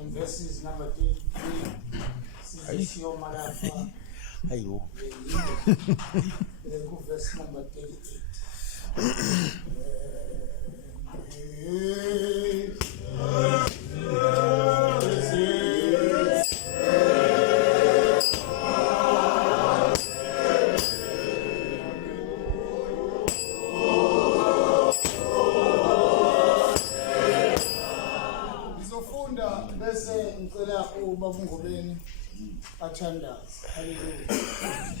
in verses number 33, Sisio Malafa, verse number 38. Bese ngicela ubaba uNgobeni athandaze. Hallelujah.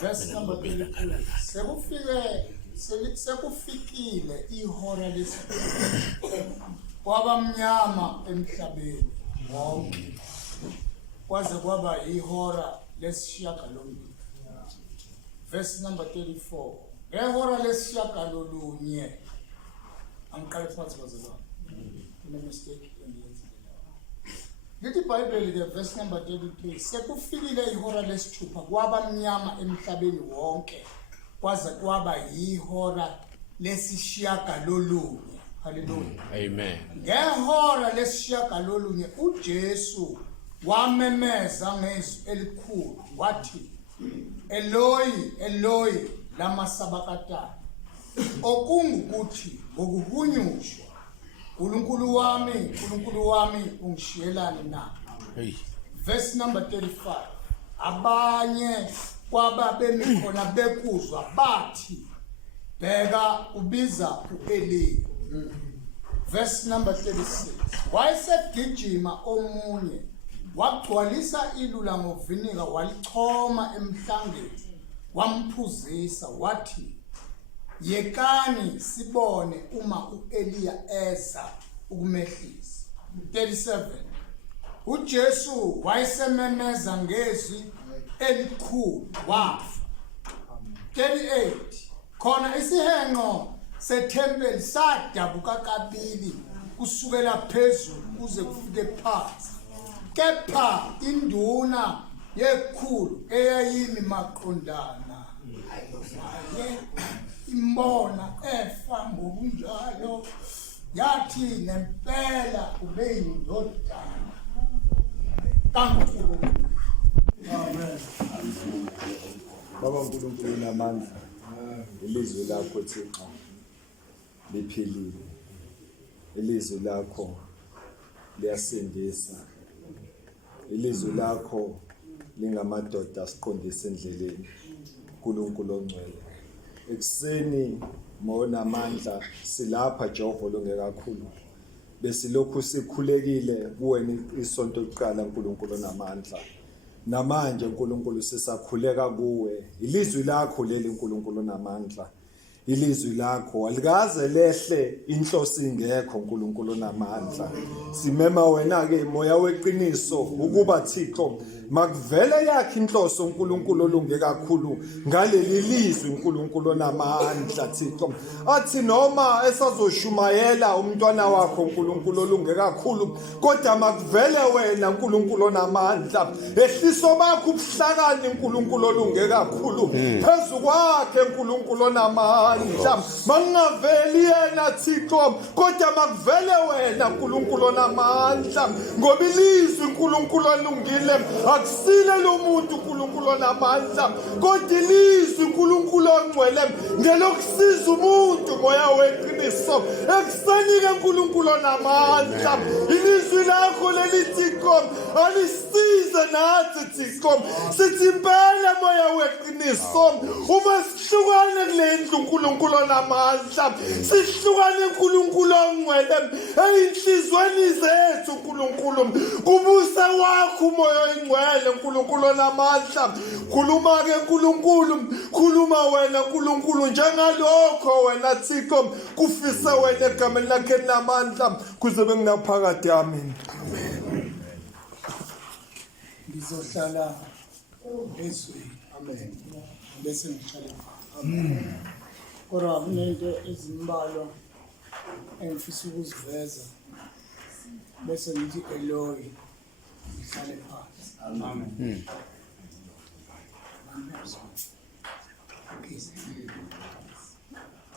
Verse number 22. Sekufikile ihora lesibili kwabamnyama emhlabeni wonke kwaze kwaba ihora lesishiyagalombili. Verse number 34. Ngehora lesishiyagalolunye angiqale phansi bazalwane. No mistake engiyenzile lapha. Lithi iBhayibheli ke verse number 33 sekufikile ihora lesithupha kwabamnyama emhlabeni wonke kwaze kwaba ihora lesishiyagalolunye. Hallelujah. Amen. Ngehora lesishiyagalolunye uJesu wamemeza ngezwi elikhulu wathi Eloi Eloi lama sabakthani okungukuthi ngokuhunyushwa Nkulunkulu wami ungishiyelani na. Verse number 35. Abanye kwababemi khona bekuzwa bathi bheka ubiza uEliya. Verse number 36. Wayesegijima omunye wagcwalisa ilula ngovinika walichoma emhlangeni wamphuzisa wathi yekani sibone uma uEliya eza ukumehlisa. 37. uJesu wayesememeza ngezwi elikhulu wafa. 38. Khona isihenqo sethempeli sadabuka kabili kusukela phezulu kuze kufike phansi. Kepha induna yekhulu eyayimi maqondana imbona efa ngokunjalo yathi nempela ube yindodana kaNkulunkulu. Amen. Baba uNkulunkulu namandla, ilizwi lakho Thixo liphilile, ilizwi lakho liyasindisa, ilizwi lakho lingamadoda asiqondisa endleleni. uNkulunkulu ongcwele, ekseni monamandla silapha Jehova lonke kakhulu besilokhu sikhulekile kuwena isonto lokuqala uNkulunkulu onamandla. Namanje uNkulunkulu sisakhuleka kuwe, ilizwi lakho leli uNkulunkulu onamandla, ilizwi lakho alikaze lehle inhloso ingekho uNkulunkulu onamandla. Simema wena ke moya weqiniso ukuba Thixo makuvele yakhe inhloso uNkulunkulu olunge kakhulu ngaleli lizwi uNkulunkulu onamandla. Thixo athi noma esazoshumayela umntwana wakho uNkulunkulu olunge kakhulu kodwa makuvele wena uNkulunkulu onamandla, ehliso bakho ubuhlakani uNkulunkulu olunge kakhulu phezu kwakhe uNkulunkulu onamandla. Mangaveli yena Thixo kodwa makuvele wena uNkulunkulu onamandla, ngoba ilizwi uNkulunkulu olungile akusile lo muntu uNkulunkulu onamandla kodwa ilizwi uNkulunkulu ongcwele ngelokusiza umuntu moya weqiniso ekusanike uNkulunkulu onamandla. Ilizwi lakho leli Thixo alisize nathi Thixo sithi impela moya weqiniso uma sihlukane kule ndlu uNkulunkulu onamandla sihlukane uNkulunkulu ongcwele eyinhlizweni zethu uNkulunkulu kubusa wakho umoya oyingcwele uNkulunkulu onamandla. Khuluma ke uNkulunkulu, khuluma wena uNkulunkulu njengalokho wena Thixo kufise wena egameni lakhe elinamandla kuze bengunaphakade. Amen. Ngizohlala ezweni. Amen. Bese ngihlala. Amen. Kodwa kunento ezimbalwa engifisa ukuziveza bese ngithi Eloi ngihlale phansi. Amen.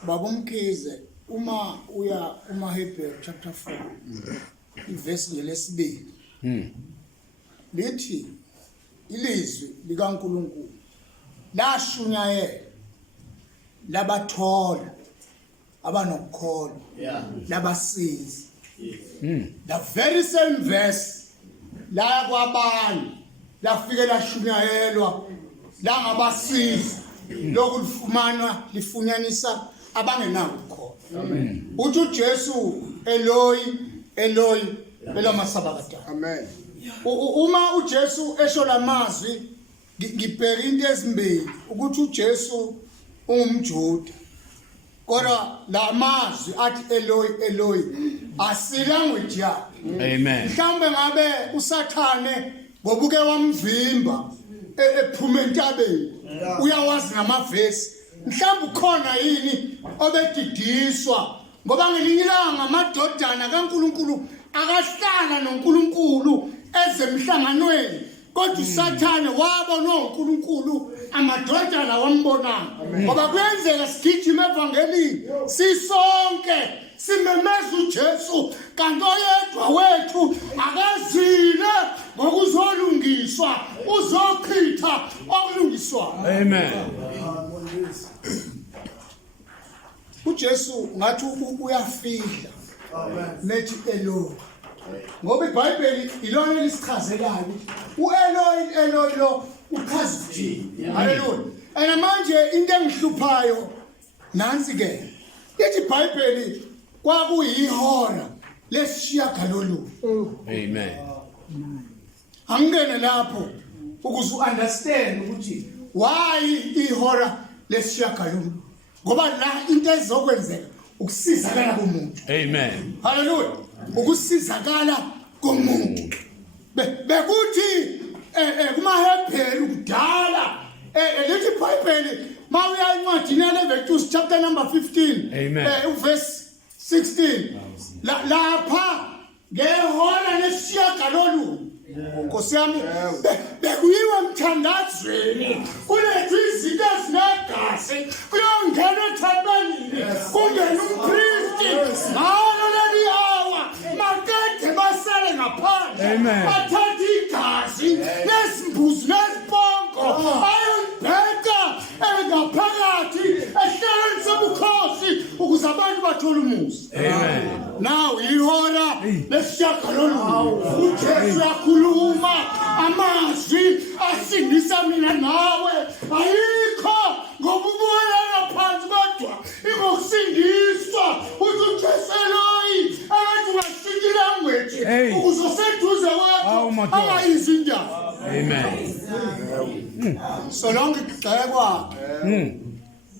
Baba Mkhize, uma uya Hebrew chapter 4 iverse lesibili lithi ilizwi likaNkulunkulu lashunyayela labathola abanokukholwa labasizi. The very same verse la kwabani lafike lashunyayelwa la ngabasizi lokulifumana lifunyanisa abangenawo ukukholwa. Uthi uJesu Eloi Eloi lama sabakata. Amen. Uma uJesu esho lamazwi ngibheka into ezimbili ukuthi uJesu ungumJuda. Kodwa lamazwi athi Eloi Eloi asilanguage yakhe. Amen. Mhlawumbe ngabe uSathane ngobuke wamvimba ephuma entabeni uyawazi namavesi. Mhlawumbe ukhona yini obedidiswa ngoba ngelinye ilanga amadodana kaNkuluNkulu akahlala noNkulunkulu ezemhlanganweni kodwa uSathane wabona uNkulunkulu amadodana wambonanga ngoba kuyenzeka sigijima evangelini sisonke simemeza uJesu kanti oyedwa wethu akazile ngokuzolungiswa uzochitha okulungiswa. Amen. uJesu ngathi uyafihla nethi Eloi ngoba iBhayibheli ilona lisichazelayo uEloi Eloi lo uchaza uthini. Haleluya. And manje into engihluphayo nansi ke ithi iBhayibheli kwakuyihora lesishiyagalolunye. Amen. Angene lapho ukuze uunderstand ukuthi why ihora lesishiyagalolunye ngoba la into ezokwenzeka ukusizakala komuntu. Amen. Haleluya. Ukusizakala komuntu bekuthi kumaHebheru kudala lithi iBhayibheli mawuya encwadini yaLeviticus chapter number 15 uverse 16 lapha ngehora lesishiyagalolunye Nkosi yami bekuyiwe emthandazweni kulethu izinto ezinegazi kuyongena ethabanini kungena umpristi ngalo leli hour makade basale ngaphandle bathatha igazi lesimbuzi nesibongo ayolibheka ngaphakathi ehlelweni sobukhosi ukuze abantu bathole umusa. Now ihora lesishiyagalolunye uJesu yakhuluma amazwi asindisa mina nawe ayikho ngokubuyela phansi kodwa ingokusindiswa uthi uJesu Eloi abantu bashintsha language ukuze useduze wakho angayizwi indaba. Amen. So long igxekwa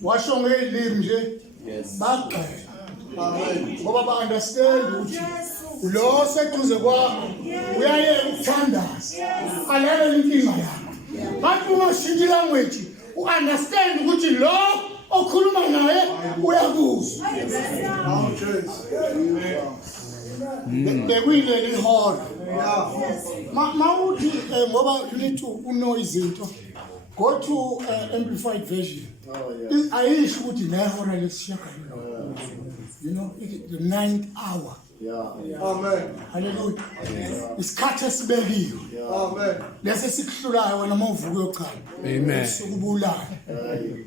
washo ngelimi nje bagxeka ngoba ba-understand ukuthi lo seduze kwakho uyayeka ukuthandaza alele inkinga yakho. Bantu bashintsha language u-understand ukuthi lo okhuluma naye uyakuzwa. Bekuyileli ihora mawuthi ngoba you need to know izinto go to amplified version. Ayisho ukuthi nehora lesishiyagalolunye. You know, the 9th hour. Amen. Hallelujah. Isikhathi esibekiwe. Amen. Lese sikuhlulayo wena mawuvuka yokuqala. Amen. Sukubulala.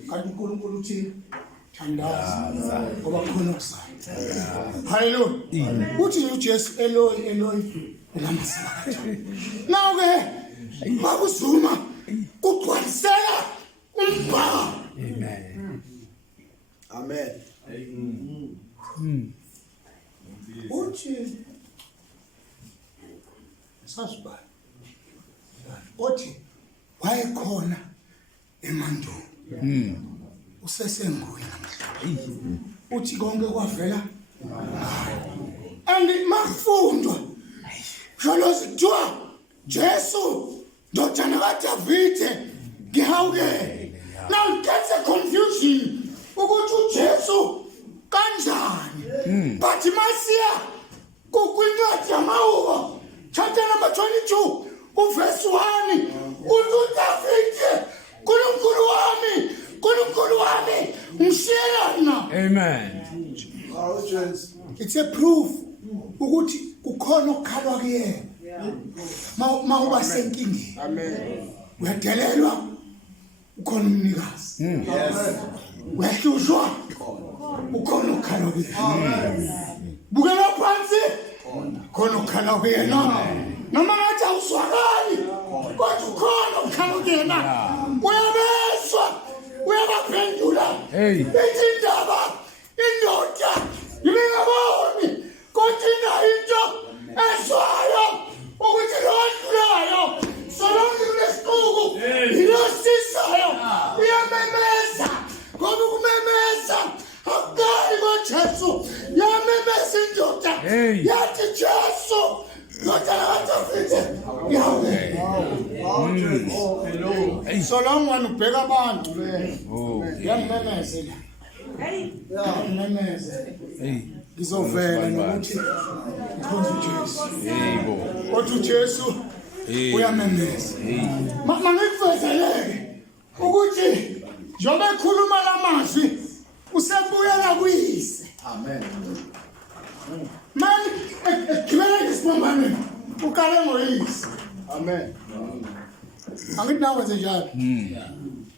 Kanti uNkulunkulu uthi thandaza ngoba khona okuzayo. Hallelujah. Uthi uJesu Eloi Eloi lamasabakata. Now ke makuzuma kugcwalisela umbhalo. Amen. Amen. Uthi sasibani uthi wayekhona emandulo usesenguye namhlanje uthi konke kwavela and mafundwa jolozi kuthiwa Jesu ndodana kaDavide ngihawukele. Now that's a confusion ukuthi uJesu kanjani but masiya kuyincwadi yamaHubo chapter number 22 uverse 1 uthi uDavide Nkulunkulu wami ngishiyelana. Amen. It's a proof ukuthi kukhona okukhalwa kuyena Mawuba senkingeni. Uyadelelwa ukhona umnikazi. Uyahlushwa ukhona ukhala kuyena. Bukela phansi khona ukhala kuyena. Noma ngathi awuswakali kodwa ukhona ukhala kuyena. Uyabeswa uyabaphendula. Ithi indaba indoda ibingaboni kodwa into eswayo ukuthi lodlulayo solonke kulesiquku ilosisayo iyamemeza ngoba ukumemeza akukali ngoJesu yamemeza indoda yathi Jesu ndoda yakatafite yawe solonke wena ubheka abantu yamemezela yamemeza ngizovela nokuthi ngikhonza uJesu kodwa uJesu uyamemeza mangikuvezeleke ukuthi njengoba ekhuluma lamazwi usebuyela kuyise. Amen. Manje ekugcineni ngesibambane ukale ngoyise. Amen. Angithi nawe wenze njalo.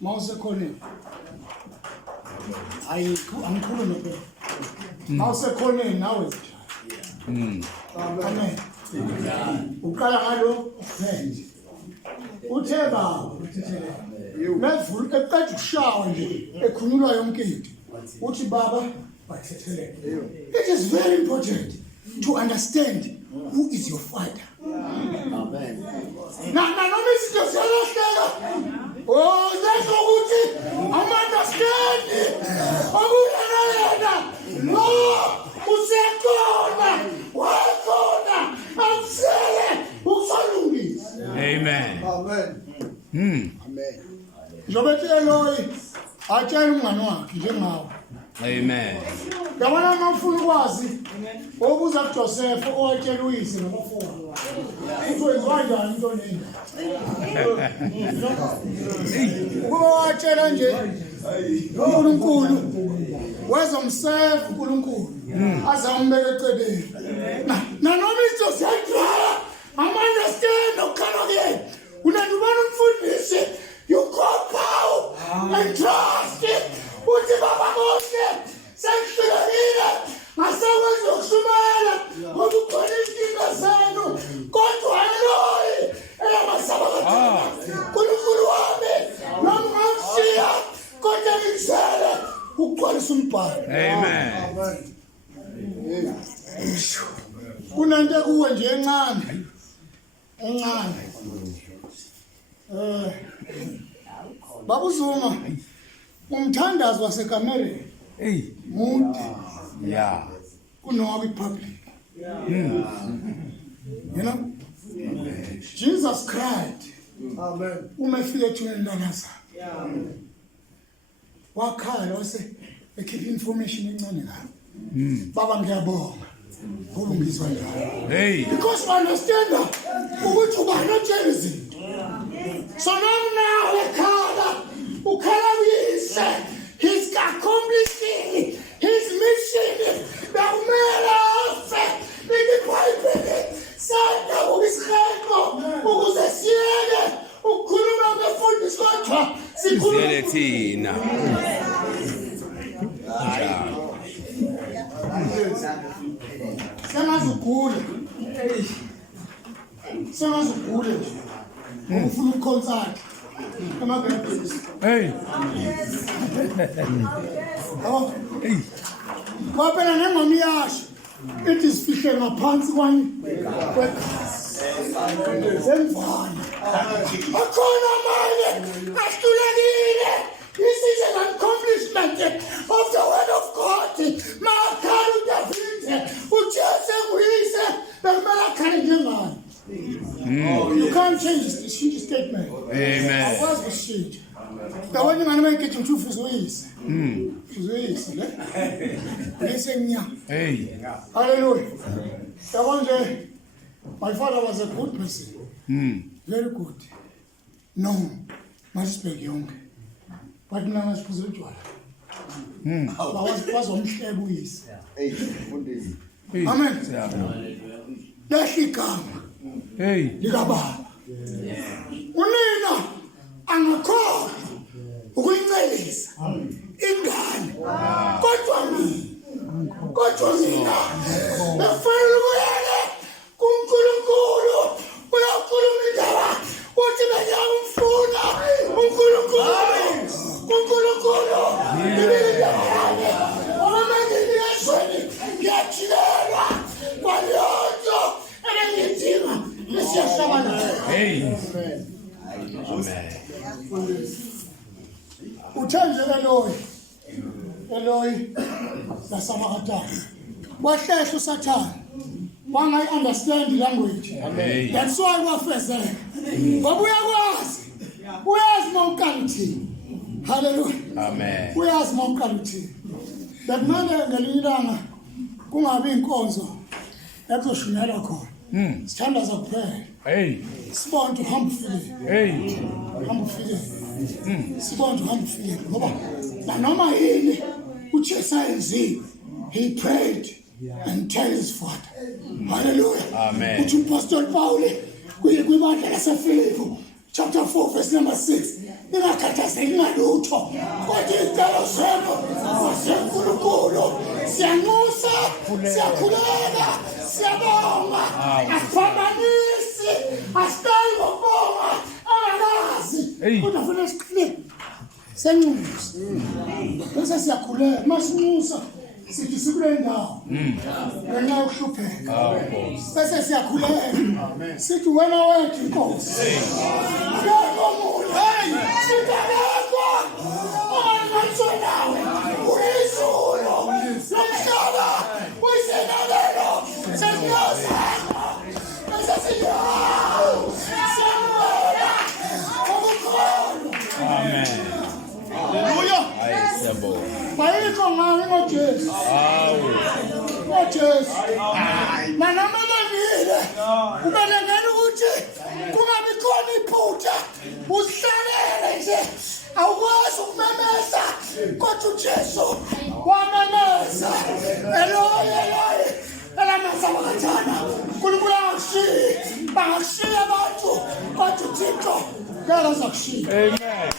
Mawusekhoneni. Angikhulume phela. Mawusekhoneni nawe wenze njalo. Amen. Uqala ngalo kuphela. Uthe baba mevulu eqeda ukushawa nje ekhululwa yonke into uthi baba bathetheleke. It is very important to understand who is your father. Amen. Noma izinto ziyalahleka let's ukuthi understand okuyena yena no usekhona wakhona awusele usalungisa. Amen. Amen. Amen. Njobethi Eloyi atshela umngane wakhe njengawe. Amen. Yabona mawufuna ukwazi obuza kuJoseph owatshela uyise nabafowabo. Uthoyizwa kanjani into leyo? Ukuba watshela nje uNkulunkulu wezomsefa uNkulunkulu azambeka eceleni. Nanoma izinto ziyaqala understand ukhala kuyena. Unandubana umfundisi you call power and trust uthi baba konke sengihlelekile ngasakwazi ukushumayela ngoba ukhona inkinga zenu kodwa Eloyi eyamasaba kathina uNkulunkulu wami noma ungakushiya kodwa ngizele ukugcwalisa umbhalo. Amen. Kunento kuwe nje encane Baba Zuma umthandazo waseKamereni mude kunowa kwipublic. You know Jesus cried. Amen. Uma efika ethuneni lanaza wakhala wase ekhipha information encane kabi. Baba ngiyabonga ngoba ngizwa njalo. Because I understand ukuthi ubani otshela izinto. So now ukhala uyise he's accomplishing his mission. Bekumele afe iBhayibheli sanda ukisiheko ukuze siyeke ukukhuluma ngefundisi kodwa sikhuluma thina. Sengazugule ufuna ukukhonsata emabhedeni. Kwaphela nengoma iyasho ithi sifihle ngaphansi kwemvana akhona amanye ahlulekile. This is an accomplishment of the word of God. Makhala uDavide uJesu nguyise bekumele akhale njengani. You can't change the statement. Amen. I was the shit. The one you make it into Fuzuis. Fuzuis, eh? Hallelujah. The one day, my father was a good person. Very good. No, my speak young. But now I was spiritual. I was on Amen. There she come. Hey. likababa. Unina angakho ukuyincelisa ingane kodwa mina bafuna ukuyele kuNkulunkulu uyakhuluma indaba uthi bengiyamfuna uNkulunkulu manje ngiyashweni ngiyajilelwa kwalonto enengidinga esiyashakala. Hey. Amen. Uthenje Eloi lasamakatana wahlehla uSathane wangayi-understand language. Amen. That's why wafezeka ngoba uyazi mawuqala uthini. Hallelujah. Amen. Uyazi mawuqala uthini. Bekumele ngelinye ilanga kungabi inkonzo ekuzoshunela khona. Sithandaza kuphela. Hey. Sibonke uhamba ufike. Hey. Hamba ufike. Sibonke uhamba ufike ngoba nanoma yini uJesu ayenzile. He prayed and tell his father. Hallelujah. Amen. Uthi uPaul Paul kwibandla laseFilipi chapter 4 verse number 6. Ingakhathazeki ngalutho kodwa izicelo zenu zaseNkulunkulu siyanxusa siyakhulela siyabonga asiphambanisi asitayi ngokubonga angakazi kodwa fanele siqine senxusa bese siyakhulela masinxusa sithi sikule ndawo ngenxa yokuhlupheka bese siyakhulela sithi wena wethu inkosi sitabekwa ongatshonawe uyizulu lomhlaba uyisenalelo sesiyoseko bese siyawu siyamwela okukhulu. Amen. Hallelujah. Bayikho ngawe ngoJesu. ngoJesu. Manamelekile. Ubelengela ukuthi kungabi khona iphutha. Usihlalele nje. Awukwazi ukumemeza kodwa uJesu wamemeza. Eloi elamasabakathana. uNkulunkulu angashiyi. Bangashiya abantu kodwa uThixo akazakushiya. Amen.